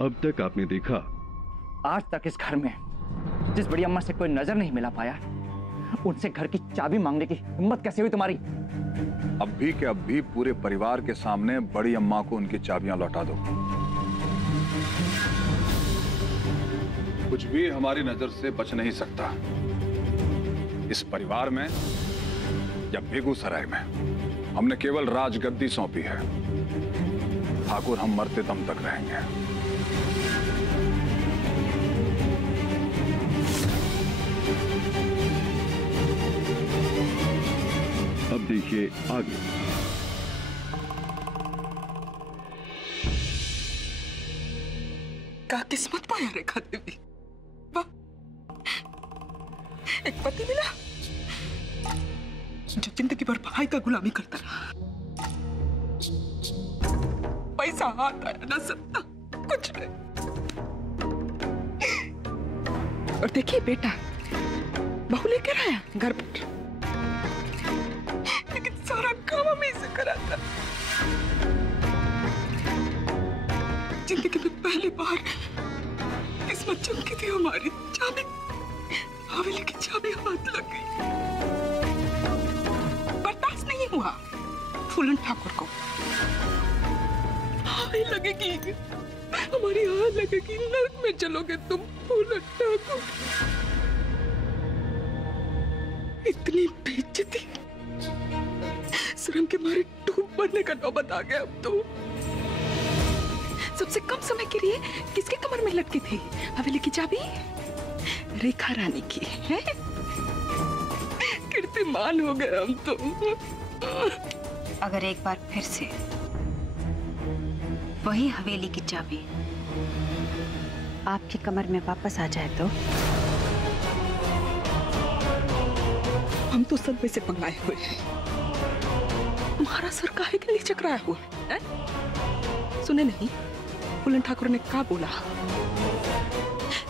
अब तक आपने देखा? आज तक इस घर में जिस बड़ी अम्मा से कोई नजर नहीं मिला पाया, उनसे घर की चाबी मांगने की हिम्मत कैसे हुई तुम्हारी? अब भी के अब भी पूरे परिवार के सामने बड़ी अम्मा को उनकी चाबियां लौटा दो। कुछ भी हमारी नजर से बच नहीं सकता, इस परिवार में या बेगूसराय में। हमने केवल राजगद्दी सौंपी है, ठाकुर हम मरते दम तक रहेंगे। अब देखिए आगे। क्या किस्मत पाया रेखा देवी, वाह, एक पति मिला जो जिंदगी भर भाई का गुलामी करता रहा। पैसा हाथ आया ना सत्ता, कुछ नहीं। और देखिए बेटा, बहू लेकर आया घर पर, लेकिन सारा काम हमें से कराता। जिंदगी में पहली बार किस्मत चमकी थी हमारी, चाबी, हवेली की चाबी हाथ लग गई। बर्दाश्त नहीं हुआ फूलन ठाकुर को। हाय लगेगी हमारी, हाथ लगेगी, नर्क में चलोगे तुम फूलन ठाकुर। इतनी बेइज्जती, शर्म के मारे डूब मरने का नौबत आ गया अब तो। सबसे कम समय के लिए किसके कमर में लटकी थी हवेली की चाबी? रेखा रानी की है। कीर्तिमान हो गए हम तो। अगर एक बार फिर से वही हवेली की चाबी आपकी कमर में वापस आ जाए तो? हम तो सब में से पगलाए हुए हैं। तुम्हारा सर काहे के लिए चकराया हुआ है? सुने नहीं फूलन ठाकुर ने क्या बोला?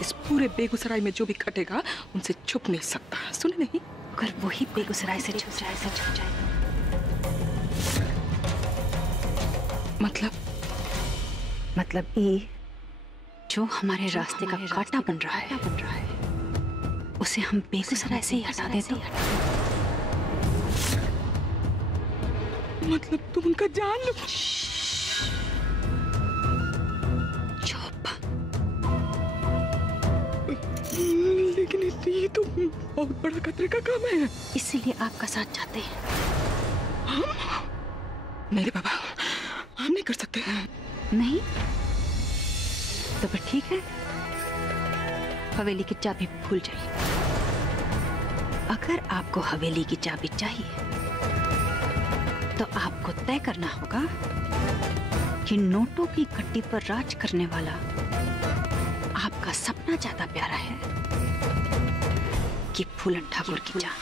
इस पूरे बेगूसराय में जो भी खटेगा उनसे छुप नहीं सकता। सुने नहीं? अगर वही बेगूसराय से छुप जाए मतलब ये जो हमारे रास्ते का कांटा बन रहा है उसे हम बेगूसराय से ही हटा देते। मतलब तुम उनका जान लो? लेकिन ये तो बहुत बड़ा खतरे का काम है। इसीलिए आपका साथ चाहते हैं हम? मेरे बाबा, हम नहीं कर सकते। नहीं तो फिर ठीक है, हवेली की चाबी भूल जाइए। अगर आपको हवेली की चाबी चाहिए तो आपको तय करना होगा कि नोटों की गड्डी पर राज करने वाला आपका सपना ज्यादा प्यारा है कि फूलन ठाकुर की जान।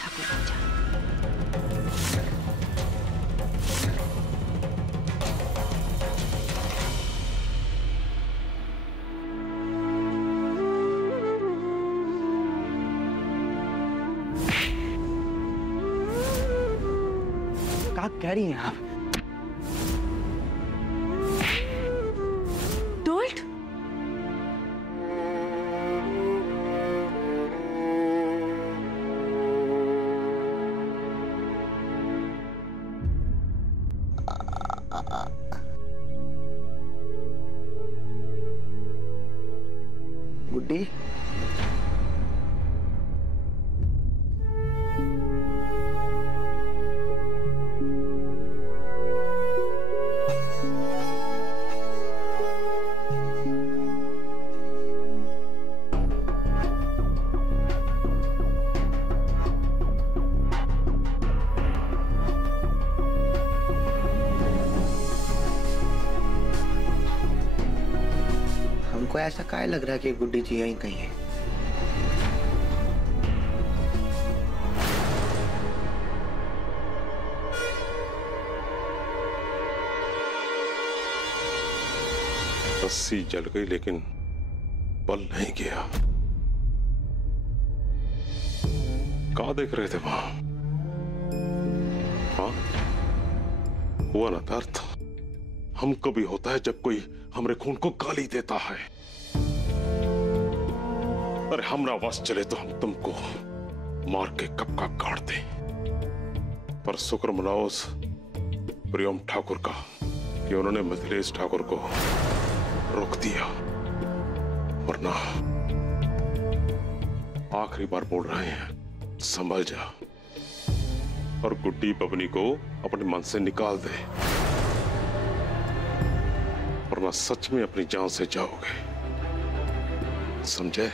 क्या कह रही हैं आप? डोल्ट? गुड्डी, हमको ऐसा काहे लग रहा है कि गुड्डी जी यहीं कहीं है? रस्सी जल गई लेकिन बल नहीं गया। क्या देख रहे थे वहां? हाँ, हुआ ना दर्द? हमको भी होता है जब कोई हमरे खून को गाली देता है। अरे हमरा वश चले तो हम तुमको मार के कब का काट दें, पर शुक्र मनाओ उस प्रियम ठाकुर का कि उन्होंने मिथिलेश ठाकुर को रोक दिया, वरना आखिरी बार बोल रहे हैं, संभल जा और गुड्डी बबनी को अपने मन से निकाल दे, वरना सच में अपनी जान से जाओगे, समझे?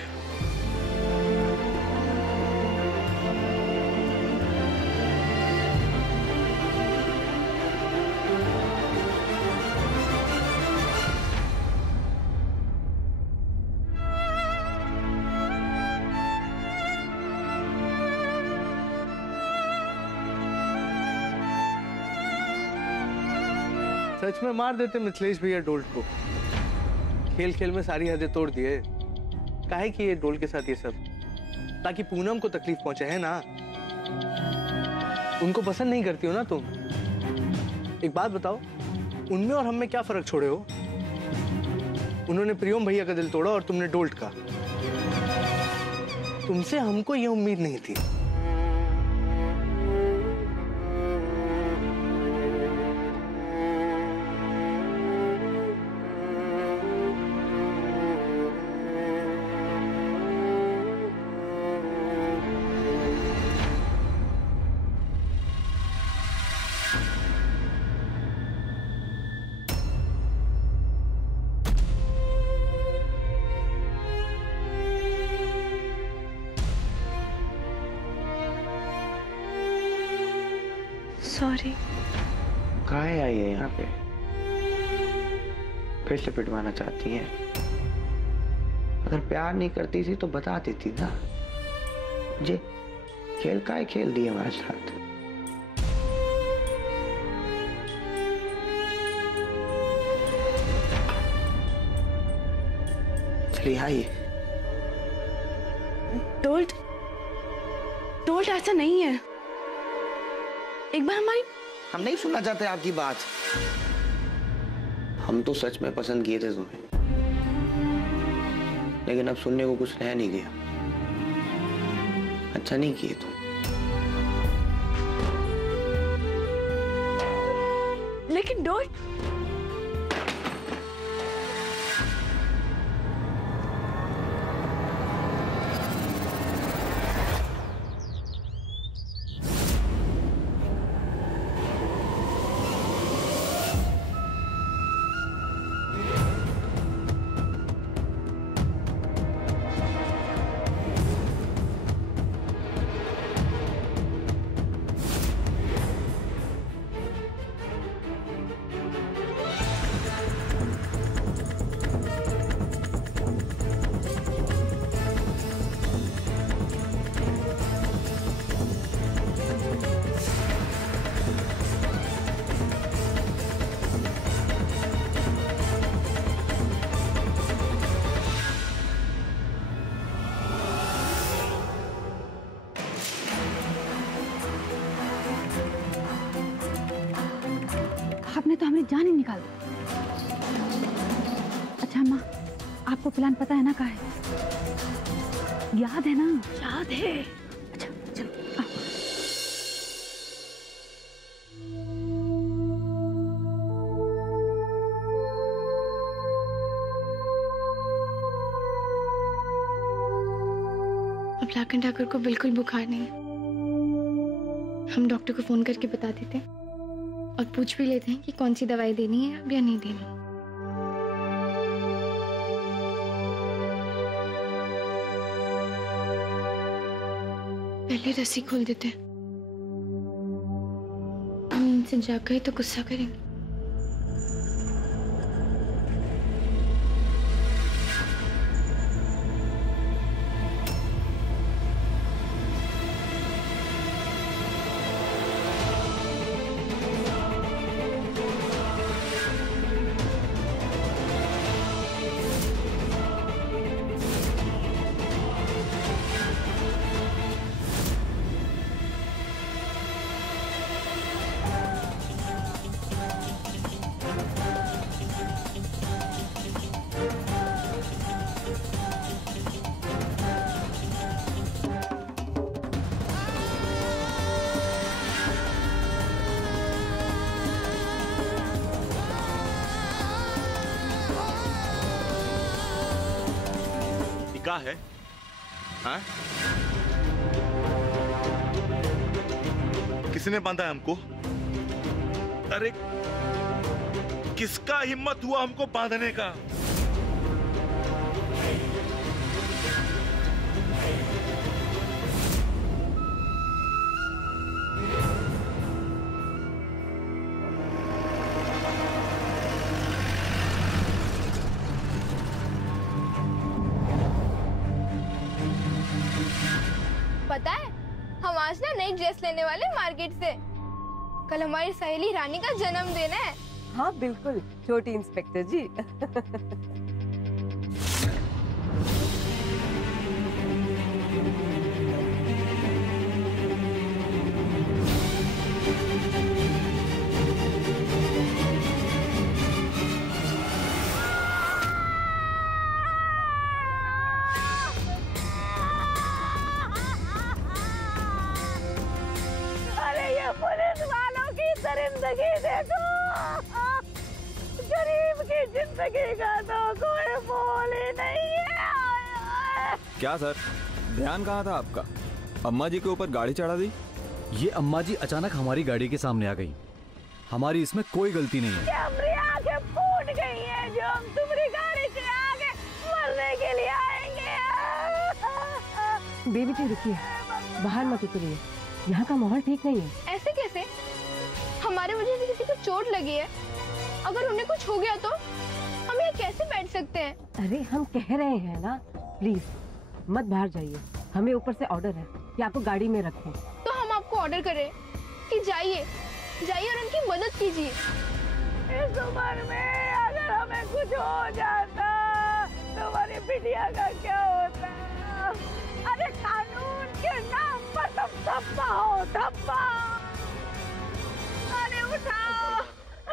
सच में मार देते मिथिलेश भैया डोल्ट को। खेल खेल में सारी हदें तोड़ दिए। काहे कि ये डोल के साथ ये सब, ताकि पूनम को तकलीफ पहुंचे, है ना? उनको पसंद नहीं करती हो ना तुम? एक बात बताओ, उनमें और हम में क्या फर्क छोड़े हो? उन्होंने प्रियम भैया का दिल तोड़ा और तुमने डोल्ट का। तुमसे हमको ये उम्मीद नहीं थी। सॉरी। काहे आई है यहाँ पे? फिर से पिटवाना चाहती है? अगर प्यार नहीं करती थी तो बता देती ना। जे खेल काहे खेल दिए हमारे साथ? चलिए आइए। डोल्ट ऐसा नहीं है। एक बार हमारी हम नहीं सुनना चाहते आपकी बात। हम तो सच में पसंद किए थे तुम्हें, लेकिन अब सुनने को कुछ रह नहीं गया। अच्छा नहीं किए तुम। लेकिन डोल्ट, आपने तो हमारी जान ही निकाल दी। अच्छा अम्मा, आपको प्लान पता है ना कहाँ है? याद है ना? याद है। अच्छा चलो आओ। अब लाखन ठाकुर को बिल्कुल बुखार नहीं है। हम डॉक्टर को फोन करके बता देते हैं और पूछ भी लेते हैं कि कौन सी दवाई देनी है अब या नहीं देनी। पहले रस्सी खोल देते हैं। हम इनसे जाग गए तो गुस्सा करेंगे। का है? हाँ? किसने बांधा है हमको? अरे किसका हिम्मत हुआ हमको बांधने का? पता है, हम आज ना नई ड्रेस लेने वाले मार्केट से। कल हमारी सहेली रानी का जन्मदिन है। हाँ बिल्कुल छोटी इंस्पेक्टर जी। जिंदगी देखो, गरीब की जिंदगी का तो कोई मोल ही नहीं है। क्या सर, ध्यान कहाँ था आपका? अम्मा जी के ऊपर गाड़ी चढ़ा दी? ये अम्मा जी अचानक हमारी गाड़ी के सामने आ गई। हमारी इसमें कोई गलती नहीं है। हमारी आंखें फूट गई हैं जो हम तुम्हारी गाड़ी के आगे मरने के लिए आएंगे। बेबी जी रुकिए, बाहर मत उतरिए, यहाँ का माहौल ठीक नहीं है। ऐसे कैसे? हमारे वजह से किसी को चोट लगी है, अगर उन्हें कुछ हो गया तो हम यहाँ कैसे बैठ सकते हैं? अरे हम कह रहे हैं ना, प्लीज मत बाहर जाइए। हमें ऊपर से ऑर्डर है कि आपको गाड़ी में रखें। तो हम आपको ऑर्डर करें कि जाइए जाइए और उनकी मदद कीजिए। इस उम्र में अगर हमें कुछ हो जाता तो हमारी बिटिया का क्या होता? अरे कानून के नाम पर तुम धब्बा हो, धब्बा। अरे उठाओ,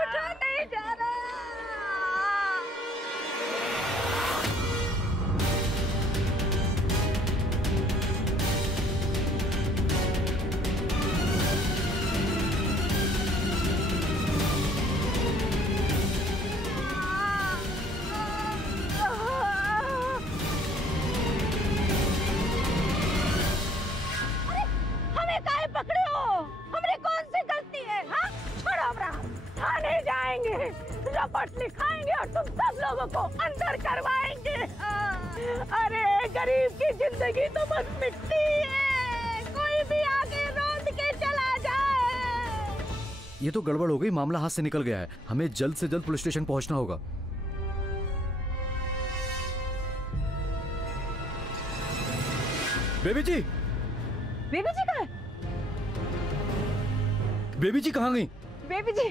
उठा नहीं जा रहा। पकड़े हो, हमने कौन सी गलती है? हाँ, छोड़ो हमरा, थाने जाएंगे, रपट लिखाएंगे और तुम सब लोगों को अंदर करवाएंगे। अरे गरीब की जिंदगी तो बस मिट्टी है, कोई भी आके रोंद के चला जाए। ये तो गड़बड़ हो गई, मामला हाथ से निकल गया है। हमें जल्द से जल्द पुलिस स्टेशन पहुंचना होगा। बेबी जी, बेबी जी कहाँ है? बेबी जी कहाँ गई? बेबी जी,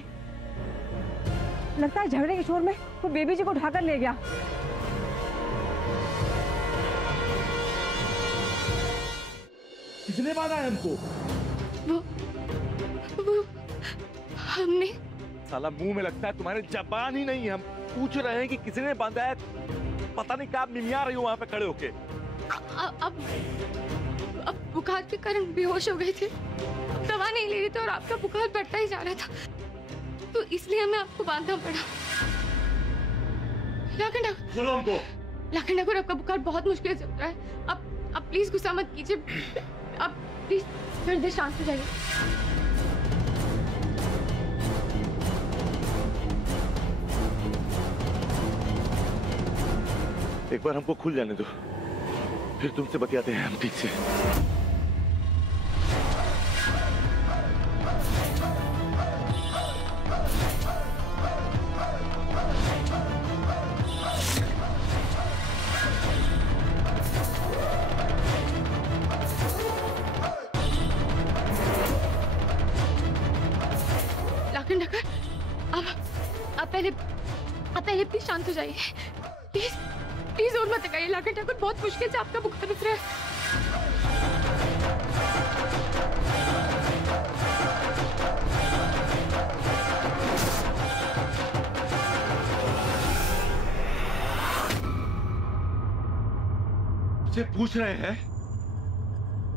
लगता है झगड़े के शोर में वो बेबी जी को उठाकर ले गया। किसने बांधा है हमको? वो हमने। साला मुंह में लगता है तुम्हारे जबान ही नहीं है। हम पूछ रहे हैं कि किसने बांधा है, पता नहीं क्या मिमिया रही हो वहां पे खड़े होके। अब बुखार के कारण बेहोश हो गए थे, दवा नहीं ले रही थी और आपका बुखार बढ़ता ही जा रहा था, तो इसलिए हमें आपको बांधना पड़ा। लाखन ठाकुर, आपका बुखार बहुत मुश्किल से उतरा है। अब प्लीज गुस्सा मत कीजिए, अब प्लीज थोड़ी देर शांत हो जाइए। एक बार हमको खुल जाने दो, फिर तुमसे बतियाते हैं हम ठीक से। लाखन ठाकुर, आप पहले प्लीज शांत हो जाइए। प्लीज और मत लगाइए लाखन ठाकुर, बहुत मुश्किल से आपका बुखार उतरा है। से पूछ रहे हैं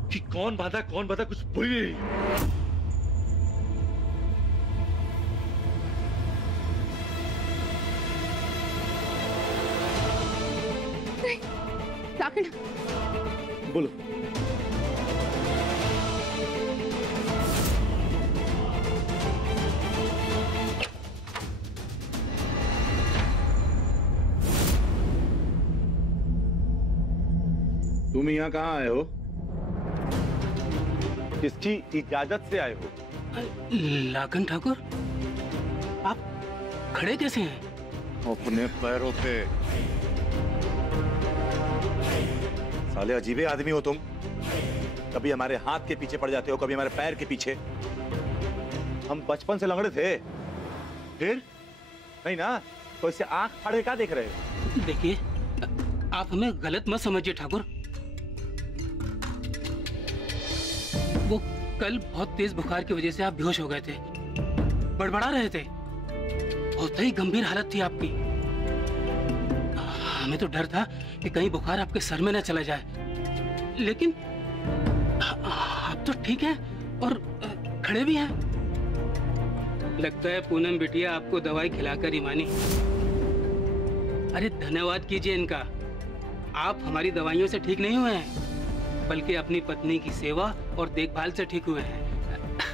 कि कौन बांधा कुछ बोल नहीं। ठाकुर बोलो। तुम यहाँ कहाँ आए हो? किसकी इजाजत से आए हो? लाखन ठाकुर, आप खड़े कैसे हैं? अपने पैरों पे। साले अजीबे आदमी हो तुम। कभी हमारे हाथ के पीछे पड़ जाते हो, कभी हमारे पैर के पीछे। हम बचपन से लंगड़े थे। फिर नहीं ना, तो इससे आंख फाड़ के क्या देख रहे हो? देखिए, आप हमें गलत मत समझिए ठाकुर। वो कल बहुत तेज बुखार की वजह से आप बेहोश हो गए थे, बड़बड़ा रहे थे, बहुत ही गंभीर हालत थी आपकी। हमें तो डर था कि कहीं बुखार आपके सर में न चला जाए, लेकिन आप तो ठीक हैं और खड़े भी हैं। लगता है पूनम बिटिया आपको दवाई खिलाकर ही मानी। अरे धन्यवाद कीजिए इनका। आप हमारी दवाइयों से ठीक नहीं हुए हैं, बल्कि अपनी पत्नी की सेवा और देखभाल से ठीक हुए हैं।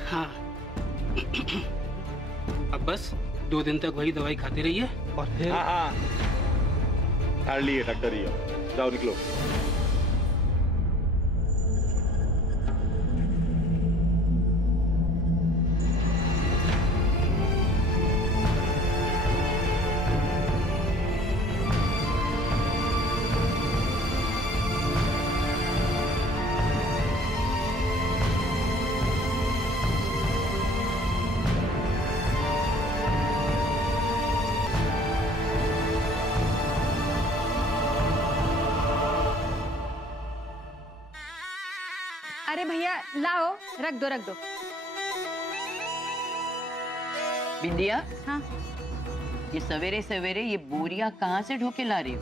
हाँ। अब बस 2 दिन तक वही दवाई खाते रहिए और फिर। हाँ, ठाड़ लिए डॉक्टर ही। जाओ निकलो। अरे भैया लाओ, रख दो। बिंदिया, हाँ। ये सवेरे सवेरे ये बोरियां कहाँ से ढोके ला रही हो?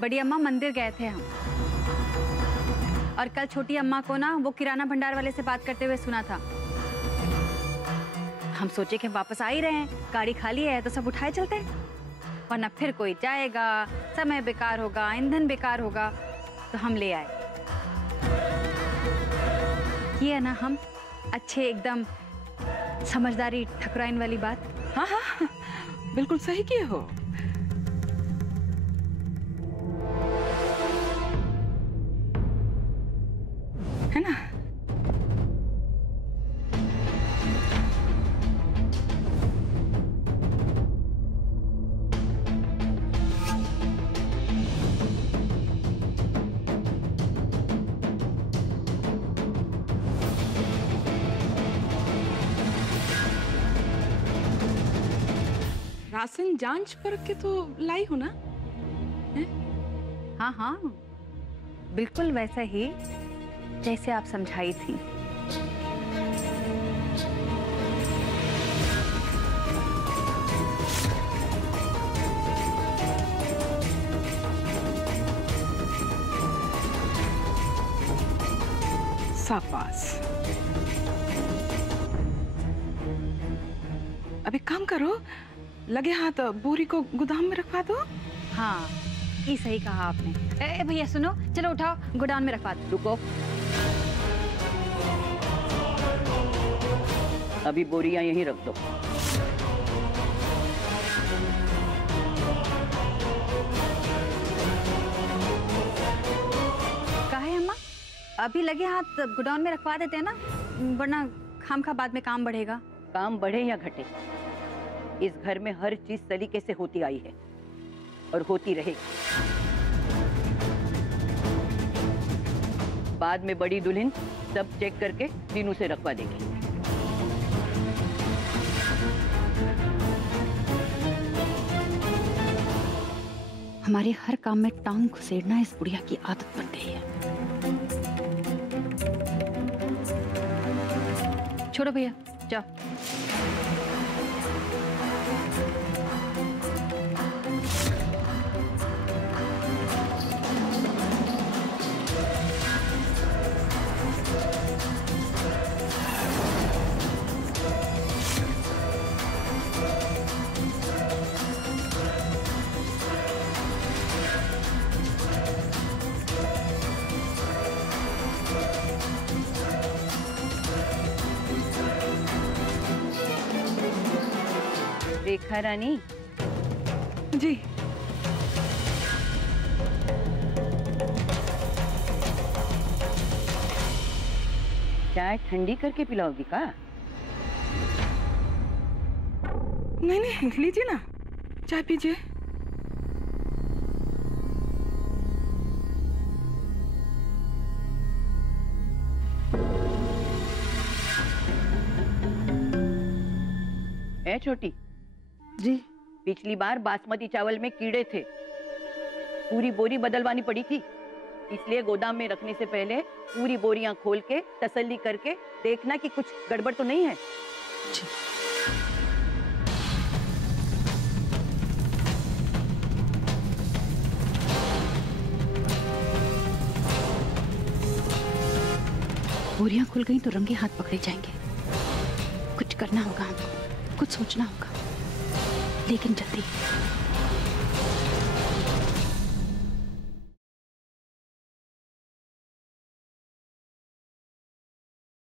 बड़ी अम्मा मंदिर गए थे हम, और कल छोटी अम्मा को ना वो किराना भंडार वाले से बात करते हुए सुना था। हम सोचे कि वापस आ ही रहे हैं, गाड़ी खाली है तो सब उठाए चलते हैं, वरना फिर कोई जाएगा, समय बेकार होगा, ईंधन बेकार होगा, तो हम ले आए। ये ना हम अच्छे एकदम समझदारी ठकुराइन वाली बात। हाँ हाँ, बिल्कुल सही किए हो। है ना? राशन जांच परख के तो लाई हो ना? हाँ हाँ, बिल्कुल वैसा ही जैसे आप समझाई थी। शाबाश। अब एक काम करो, लगे हाथ बोरी को गोदाम में रखवा दो। हाँ, ये सही कहा आपने। ए भैया सुनो, चलो उठाओ, गोदाम में रखवा दो। रुको, अभी बोरियां यहीं रख दो। काहे अम्मा, अभी लगे हाथ गोदाम में रखवा देते हैं ना, वरना खामखा बाद में काम बढ़ेगा। काम बढ़े या घटे, इस घर में हर चीज सलीके से होती आई है और होती रहेगी। बाद में बड़ी दुल्हन सब चेक करके दीनू से रखवा देगी। हमारे हर काम में टांग घुसेड़ना इस बुढ़िया की आदत बन गई है। छोड़ो भैया, जाओ। रेखा रानी। जी। चाय ठंडी करके पिलाओगी का? नहीं नहीं, लीजिए ना, चाय पीजिए। ए छोटी जी, पिछली बार बासमती चावल में कीड़े थे, पूरी बोरी बदलवानी पड़ी थी, इसलिए गोदाम में रखने से पहले पूरी बोरियां खोल के तसल्ली करके देखना कि कुछ गड़बड़ तो नहीं है। जी। बोरियां खुल गई तो रंगे हाथ पकड़े जाएंगे। कुछ करना होगा हमको, कुछ सोचना होगा, लेकिन जल्दी।